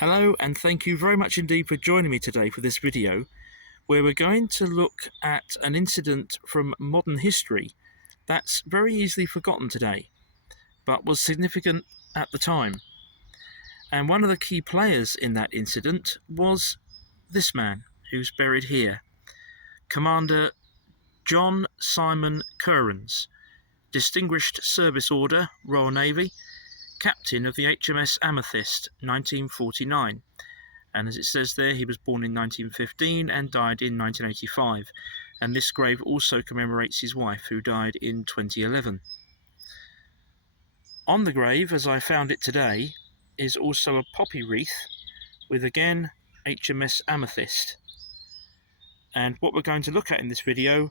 Hello, and thank you very much indeed for joining me today for this video, where we're going to look at an incident from modern history that's very easily forgotten today, but was significant at the time. And one of the key players in that incident was this man, who's buried here, Commander John Simon Kerans, Distinguished Service Order, Royal Navy, Captain of the H.M.S. Amethyst, 1949. And as it says there, he was born in 1915 and died in 1985. And this grave also commemorates his wife, who died in 2011. On the grave, as I found it today, is also a poppy wreath with, again, H.M.S. Amethyst. And what we're going to look at in this video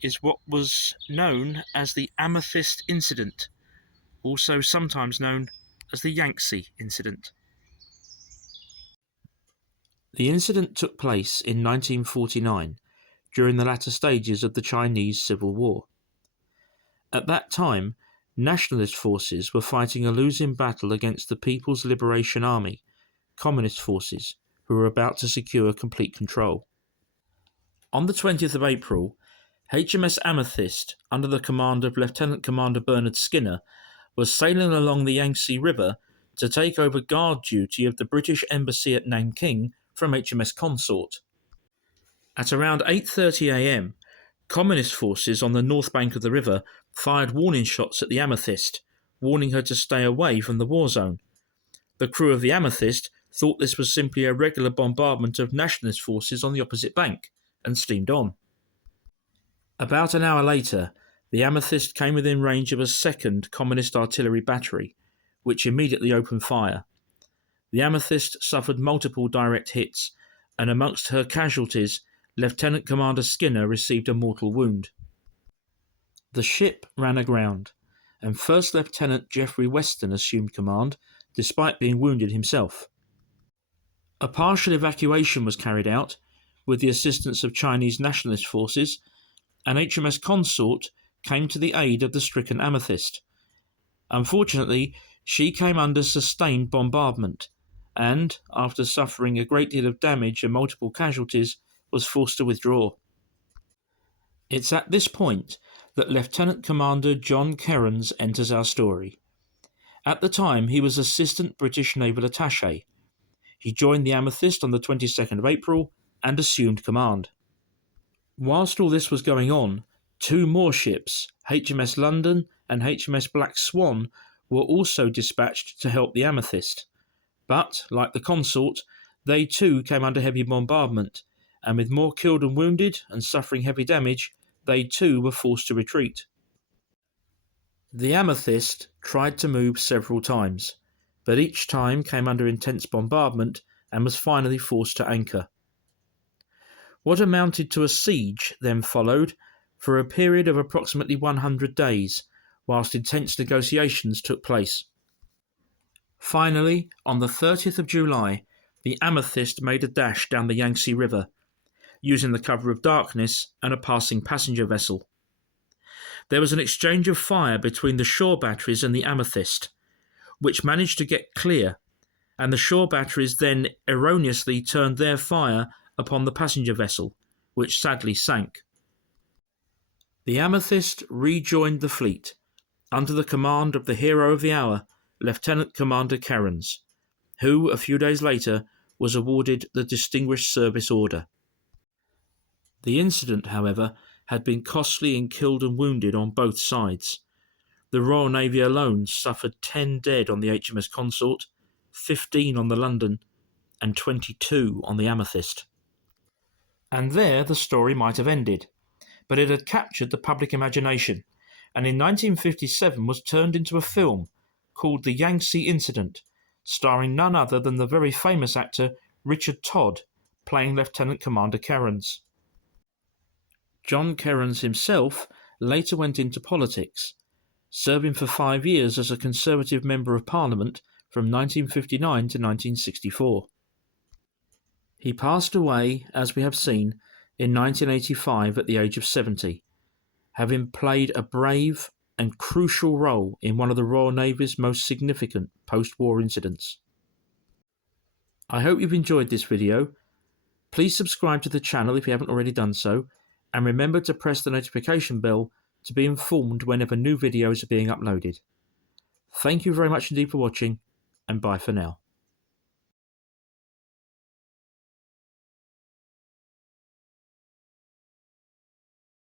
is what was known as the Amethyst Incident, also sometimes known as the Yangtze Incident. The incident took place in 1949, during the latter stages of the Chinese Civil War. At that time, nationalist forces were fighting a losing battle against the People's Liberation Army, communist forces, who were about to secure complete control. On the 20th of April, H.M.S. Amethyst, under the command of Lieutenant Commander Bernard Skinner, was sailing along the Yangtze River to take over guard duty of the British Embassy at Nanking from H.M.S. Consort. At around 8:30 a.m, communist forces on the north bank of the river fired warning shots at the Amethyst, warning her to stay away from the war zone. The crew of the Amethyst thought this was simply a regular bombardment of nationalist forces on the opposite bank, and steamed on. About an hour later, the Amethyst came within range of a second communist artillery battery, which immediately opened fire. The Amethyst suffered multiple direct hits, and amongst her casualties, Lieutenant Commander Skinner received a mortal wound. The ship ran aground, and First Lieutenant Geoffrey Weston assumed command, despite being wounded himself. A partial evacuation was carried out, with the assistance of Chinese nationalist forces, and HMS Consort came to the aid of the stricken Amethyst. Unfortunately, she came under sustained bombardment, and, after suffering a great deal of damage and multiple casualties, was forced to withdraw. It's at this point that Lieutenant Commander John Kerans enters our story. At the time, he was Assistant British Naval Attaché. He joined the Amethyst on the 22nd of April and assumed command. Whilst all this was going on, two more ships, HMS London and HMS Black Swan, were also dispatched to help the Amethyst. But, like the Consort, they too came under heavy bombardment, and with more killed and wounded and suffering heavy damage, they too were forced to retreat. The Amethyst tried to move several times, but each time came under intense bombardment and was finally forced to anchor. What amounted to a siege then followed for a period of approximately 100 days, whilst intense negotiations took place. Finally, on the 30th of July, the Amethyst made a dash down the Yangtze River, using the cover of darkness and a passing passenger vessel. There was an exchange of fire between the shore batteries and the Amethyst, which managed to get clear, and the shore batteries then erroneously turned their fire upon the passenger vessel, which sadly sank. The Amethyst rejoined the fleet, under the command of the hero of the hour, Lieutenant Commander Kerans, who, a few days later, was awarded the Distinguished Service Order. The incident, however, had been costly in killed and wounded on both sides. The Royal Navy alone suffered 10 dead on the HMS Consort, 15 on the London, and 22 on the Amethyst. And there the story might have ended, but it had captured the public imagination, and in 1957 was turned into a film called The Yangtze Incident, starring none other than the very famous actor Richard Todd, playing Lieutenant Commander Kerans. John Kerans himself later went into politics, serving for 5 years as a Conservative Member of Parliament from 1959 to 1964. He passed away, as we have seen, in 1985 at the age of 70, having played a brave and crucial role in one of the Royal Navy's most significant post-war incidents. I hope you've enjoyed this video. Please subscribe to the channel if you haven't already done so, and remember to press the notification bell to be informed whenever new videos are being uploaded. Thank you very much indeed for watching, and bye for now.